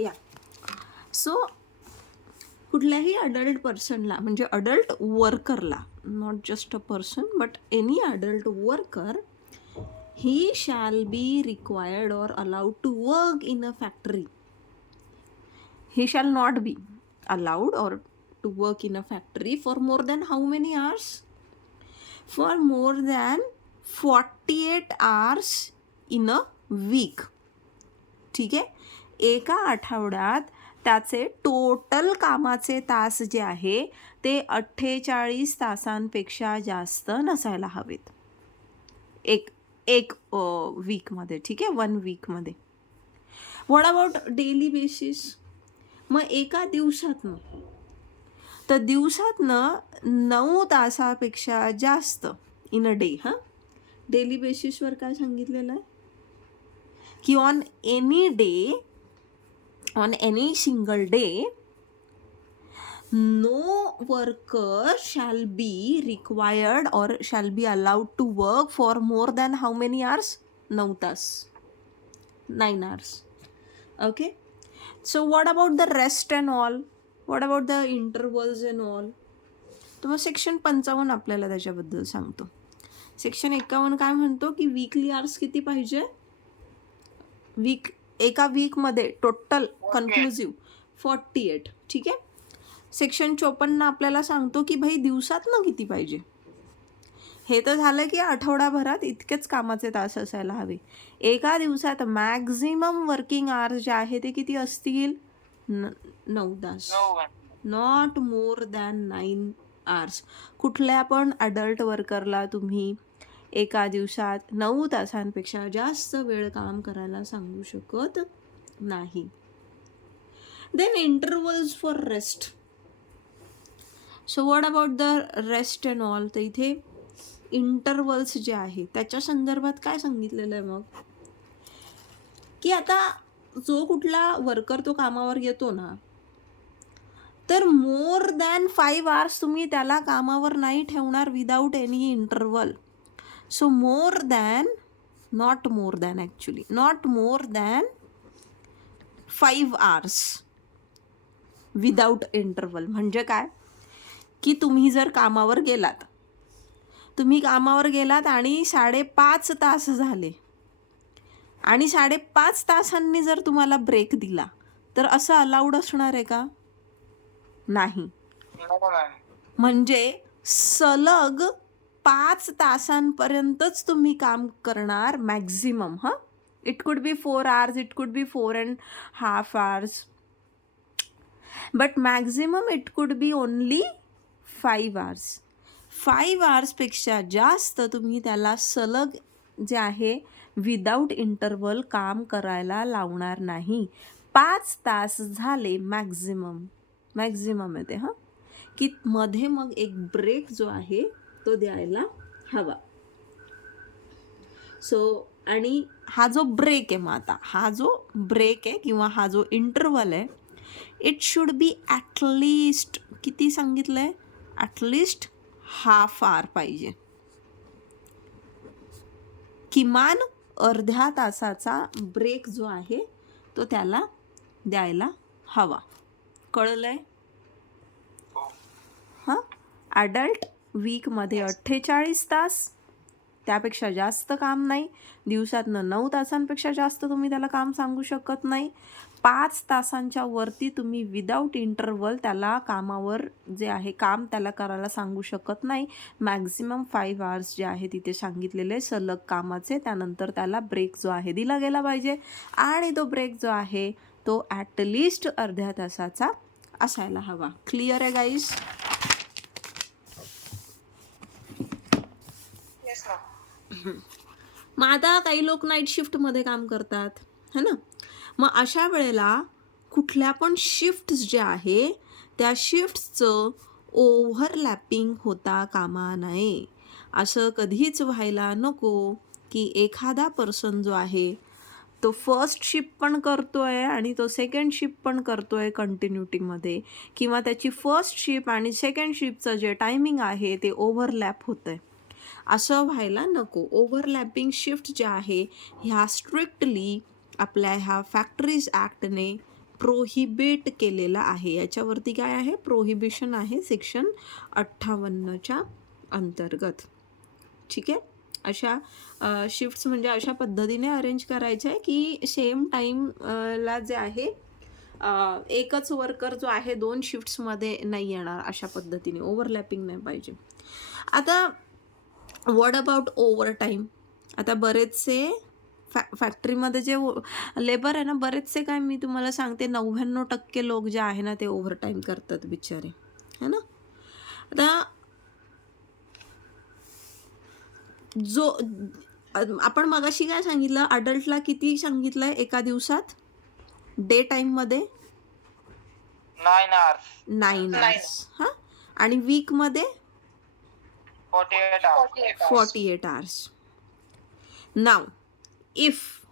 या सो कुठल्याही अडल्ट पर्सनला म्हणजे अडल्ट वर्करला, not just a person but any adult worker, he shall be required or allowed to work in a factory. He shall not be allowed or to work in a factory for more than how many hours? For more than 48 hours in a week. ठीक आहे, एका आठवड्यात त्याचे total कामाचे तास जे आहे ते 48 तासांपेक्षा जास्त नसायला हवेत एक वीकमध्ये. ठीक आहे, 1 वीकमध्ये. What about daily basis? मग एका दिवसातनं, तर दिवसातनं 9 तासापेक्षा जास्त इन अ डे. डेली बेसिसवर काय सांगितलेलं आहे की on any day, on any single day, no worker shall be required or shall be allowed to work for more than how many hours? 9 तास, 9 hours. Okay, so what about the rest and all? What about the intervals and all? तर मग section 55 आपल्याला त्याच्याबद्दल सांगतो. Section 51 काय म्हणतो की weekly hours किती पाहिजे? एका वीकमध्ये टोटल कन्क्लुझिव्ह 48. ठीक आहे. सेक्शन 54 आपल्याला सांगतो की भाई दिवसातनं किती पाहिजे. हे तर झालं की आठवडाभरात इतकेच कामाचे तास असायला हवे. एका दिवसात मॅक्झिमम वर्किंग आवर्स जे आहे ते किती असतील? 9 तास, नॉट मोर दॅन 9 आवर्स. कुठल्या पण अडल्ट वर्करला तुम्ही एका दिवसात 9 तासांपेक्षा जास्त वेळ काम करायला सांगू शकत नाही. Then intervals for rest. So what about the rest and all? तर इथे इंटरवल्स जे आहे त्याच्या संदर्भात काय सांगितलेलं आहे मग की आता जो कुठला वर्कर तो कामावर येतो ना, तर मोर दॅन 5 आवर्स तुम्ही त्याला कामावर नाही ठेवणार without any interval. So more than, not more than, actually not more than 5 hours without interval. म्हणजे काय की तुम्ही जर कामावर गेलात, आणि 5.5 तास झाले आणि 5.5 तासांनी जर तुम्हाला ब्रेक दिला तर असं अलाउड असणार आहे का? नाही. म्हणजे सलग 5 तासांपर्यंतच तुम्ही काम करणार maximum. It could be 4 hours, it could be 4.5 hours, but maximum it could be only 5 hours. 5 आवर्सपेक्षा जास्त तुम्ही त्याला सलग जे आहे विदाऊट इंटरवल काम करायला लावणार नाही. 5 तास झाले मॅक्झिमम येते की मध्ये मग एक ब्रेक जो आहे तो द्यायला हवा. सो आणि हा जो ब्रेक आहे, मग आता हा जो ब्रेक आहे किंवा हा जो इंटरवल आहे, इट शुड बी ॲटलिस्ट, किती सांगितलं आहे? ॲटलिस्ट हाफ आवर पाहिजे. किमान अर्ध्या तासाचा ब्रेक जो आहे तो त्याला द्यायला हवा. कळलंय? ॲडल्ट वीकमध्ये 48 तास, त्यापेक्षा जास्त काम नाही. दिवसातनं 9 तासांपेक्षा जास्त तुम्ही त्याला काम सांगू शकत नाही. 5 तासांच्या वरती तुम्ही विदाऊट इंटरवल त्याला कामावर जे आहे काम त्याला करायला सांगू शकत नाही. मॅक्झिमम 5 आवर्स जे आहे तिथे सांगितलेले सलग कामाचे, त्यानंतर त्याला ब्रेक जो आहे दिला गेला पाहिजे आणि तो ब्रेक जो आहे तो ॲटलिस्ट अर्ध्या तासाचा असायला हवा. क्लिअर आहे गाईज? मग आता काही लोक नाईट शिफ्टमध्ये काम करतात है ना, मग अशा वेळेला कुठल्या पण शिफ्ट्स ज्या आहे त्या शिफ्ट्सचं ओव्हरलॅपिंग होता कामा नये. असं कधीच व्हायला नको की एखादा पर्सन जो आहे तो फर्स्ट शिफ्ट पण करतोय आणि तो सेकंड शिफ्ट पण करतोय कंटिन्युटीमध्ये, किंवा त्याची फर्स्ट शिफ्ट आणि सेकंड शिफ्टचं जे टायमिंग आहे ते ओव्हरलॅप होतंय. असं व्हायला नको. ओव्हरलॅपिंग शिफ्ट ज्या आहे ह्या स्ट्रिक्टली आपल्या ह्या फॅक्टरीज ॲक्टने प्रोहिबिट केलेला आहे. याच्यावरती काय आहे? प्रोहिबिशन आहे सेक्शन 58च्या अंतर्गत. ठीक आहे. अशा शिफ्ट्स म्हणजे अशा पद्धतीने अरेंज करायचे आहे की सेम टाईमला जे आहे एकच वर्कर जो आहे 2 शिफ्ट्समध्ये नाही येणार, अशा पद्धतीने ओव्हरलॅपिंग नाही पाहिजे. आता व्हॉट अबाउट ओव्हर टाईम? आता बरेचसे फॅक्टरीमध्ये जे लेबर आहे ना, बरेचसे काय मी तुम्हाला सांगते 99% लोक जे आहे ना ते ओव्हर टाईम करतात बिचारे, है ना. आता जो आपण मगाशी काय सांगितलं, अडल्टला किती सांगितलं आहे एका दिवसात डे टाईममध्ये? 9 hours. 9 hours. हां, आणि वीकमध्ये 48 hours. 48 hours. Now, if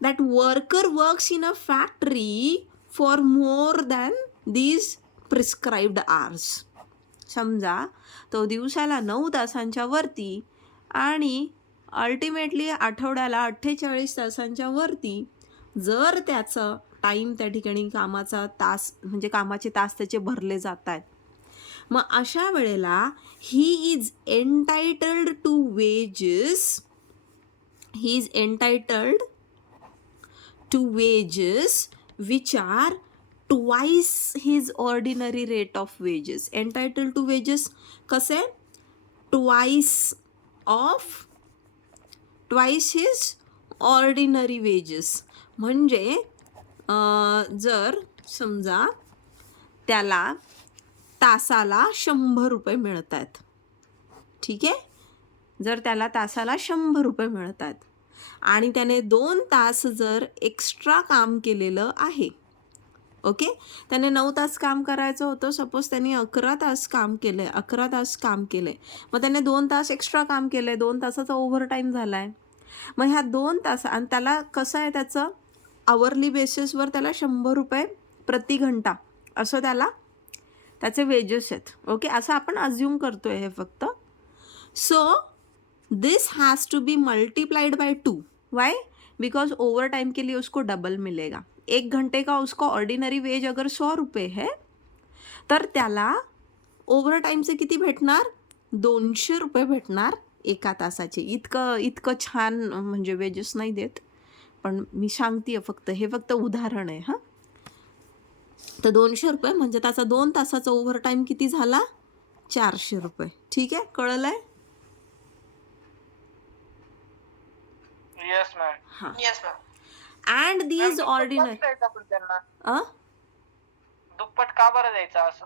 that worker works in a factory for more than these prescribed hours, समजा तो दिवसाला 9 तासांच्या वरती आणि अल्टिमेटली आठवड्याला 48 तासांच्या वरती जर त्याचं टाईम त्या ठिकाणी कामाचा तास म्हणजे कामाचे तास त्याचे भरले जात आहेत, मग अशा वेळेला he is entitled to wages. He is entitled to wages which are twice his ordinary rate of wages. Entitled to wages कसे? Twice his ordinary wages. म्हणजे जर समजा त्याला तासाला 100 रुपये मिळत आहेत, ठीक आहे, जर त्याला तासाला 100 रुपये मिळत आहेत आणि त्याने 2 तास जर एक्स्ट्रा काम केलेलं आहे, ओके, त्याने 9 तास काम करायचं होतं, सपोज त्याने 11 तास काम केलं आहे, 11 तास काम केलं आहे, मग त्याने 2 तास एक्स्ट्रा काम केलं आहे, 2 तासाचा ओव्हर टाईम झाला आहे. मग ह्या 2 तास आणि त्याला कसं आहे त्याचं आवरली बेसिसवर त्याला 100 रुपये प्रति घंटा असं त्याचे वेजेस आहेत, ओके, असं आपण अज्युम करतोय हे फक्त. So this has to be multiplied by 2. Why? Because overtime के लिए उसको डबल मिलेगा. 1 घंटे का उसका ऑर्डिनरी वेज अगर 100 रुपये है तर त्याला ओव्हर टाईमचे किती भेटणार? 200 रुपये भेटणार एका तासाचे. इतकं छान म्हणजे वेजेस नाही देत, पण मी सांगते फक्त, हे फक्त उदाहरण आहे. हां, तर 200 रुपये म्हणजे त्याचा 2 तासाचा ओव्हर टाईम किती झाला? 400 रुपये. ठीक आहे, कळलं आहे? Yes, ma'am. हां. Yes, ma'am. And these ordinary दुप्पट का बरं द्यायचं असं?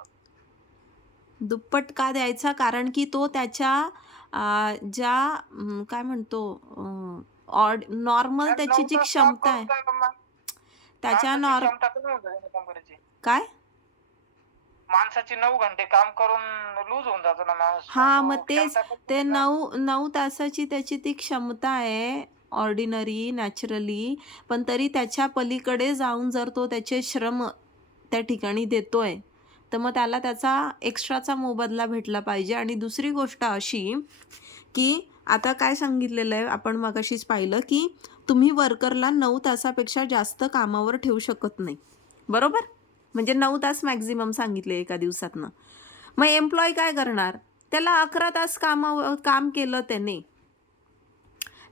दुप्पट का द्यायचा? कारण की तो त्याच्या ज्या काय म्हणतो नॉर्मल त्याची जी क्षमता आहे त्याच्या काय माणसाची 9 घंटे काम करून लूज होऊन जातो ना माणूस. हा, मग तेच ते 9 तासाची त्याची ती क्षमता आहे ऑर्डिनरी नॅचरली, पण तरी त्याच्या पलीकडे जाऊन जर तो त्याचे श्रम त्या ठिकाणी देतोय तर मग त्याला त्याचा एक्स्ट्राचा मोबदला भेटला पाहिजे. आणि दुसरी गोष्ट अशी की आता काय सांगितलेलं आहे आपण मगाशीच पाहिलं की तुम्ही वर्करला 9 तासापेक्षा जास्त कामावर ठेवू शकत नाही, बरोबर? म्हणजे 9 तास मॅक्झिमम सांगितले एका दिवसातनं. मग एम्प्लॉय काय करणार? त्याला 11 तास काम केलं त्याने,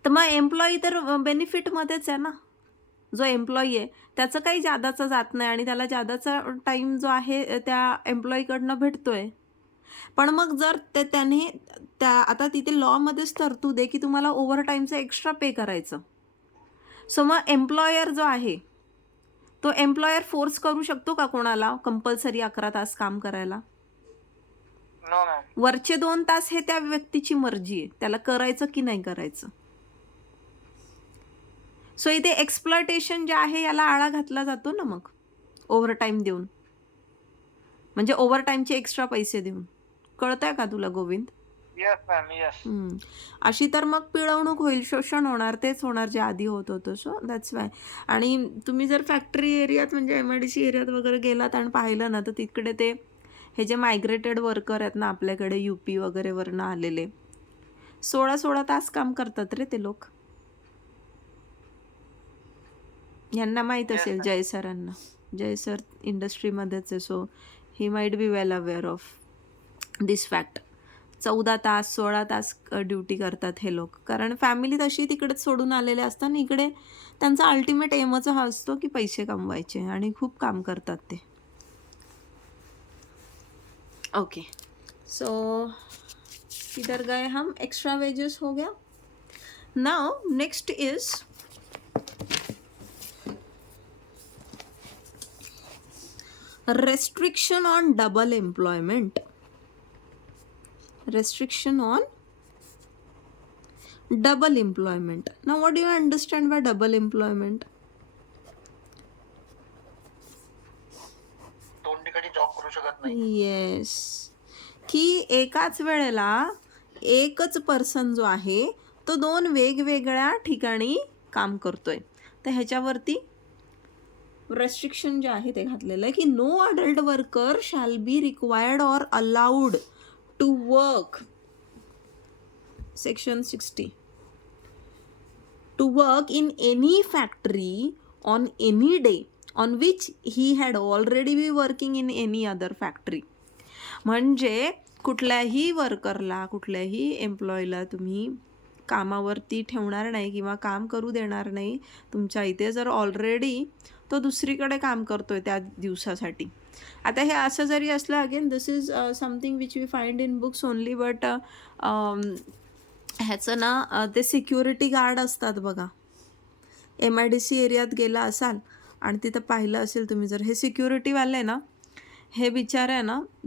तर मग एम्प्लॉई तर बेनिफिटमध्येच आहे ना. जो एम्प्लॉई आहे त्याचं काही जादाचं जात नाही आणि त्याला जादाचा टाईम जो आहे त्या एम्प्लॉईकडनं भेटतोय. पण मग जर त्याने आता तिथे लॉमध्येच तरतूद आहे की तुम्हाला ओव्हर टाईमचं एक्स्ट्रा पे करायचं. सो मग एम्प्लॉयर जो आहे तो एम्प्लॉयर फोर्स करू शकतो का कोणाला कंपल्सरी 11 तास काम करायला? वरचे 2 तास हे त्या व्यक्तीची मर्जी आहे, त्याला करायचं की नाही करायचं. सो इथे एक्सप्लॉयटेशन जे आहे याला आळा घातला जातो ना मग ओव्हर टाईम देऊन, म्हणजे ओव्हर टाईमचे एक्स्ट्रा पैसे देऊन. कळतंय का तुला गोविंद? अशी तर मग पिळवणूक होईल, शोषण होणार, तेच होणार जे आधी होत होतं. So that's why. आणि तुम्ही जर फॅक्टरी एरियात म्हणजे MIDC एरियात वगैरे गेलात आणि पाहिलं ना तर तिकडे ते हे जे मायग्रेटेड वर्कर आहेत ना आपल्याकडे UP वगैरे वरनं आलेले 16 तास काम करतात रे ते लोक. यांना माहीत Yes, असेल sir. जय सरांना. जय सर इंडस्ट्रीमध्येच आहे, so he might be well aware of this fact. 14 तास 16 तास ड्युटी करतात हे लोक, कारण फॅमिली तशी तिकडेच सोडून आलेले असतात आणि इकडे त्यांचा अल्टिमेट एमच हा असतो की पैसे कमवायचे, आणि खूप काम करतात ते. ओके, सो किधर गए हम? एक्स्ट्रा वेजेस हो गया. Now next is restriction on double employment. Restriction on double employment. Now what do you understand by double employment? दोन ठिकाणी जॉब करू शकत नाही. येस, की एकाच वेळेला एकच पर्सन जो आहे तो 2 वेगवेगळ्या ठिकाणी काम करतोय. तर ह्याच्यावरती रेस्ट्रिक्शन जे आहे ते घातलेलं आहे की no adult worker shall be required or allowed to work, section 60, to work in any factory on any day on which he had already be working in any other factory. म्हणजे कुठल्याही वर्करला, कुठल्याही एम्प्लॉईला तुम्ही कामावरती ठेवणार नाही किंवा काम करू देणार नाही तुमच्या इथे जर ऑलरेडी तो दुसरीकडे काम करतोय त्या दिवसासाठी. आता हे असं जरी असलं, again this is something which we find in books only, but ह्याचं ना ते सिक्युरिटी गार्ड असतात बघा. MIDC एरियात गेला असाल आणि तिथं पाहिलं असेल तुम्ही, जर हे सिक्युरिटीवाले ना, हे बिचारे ना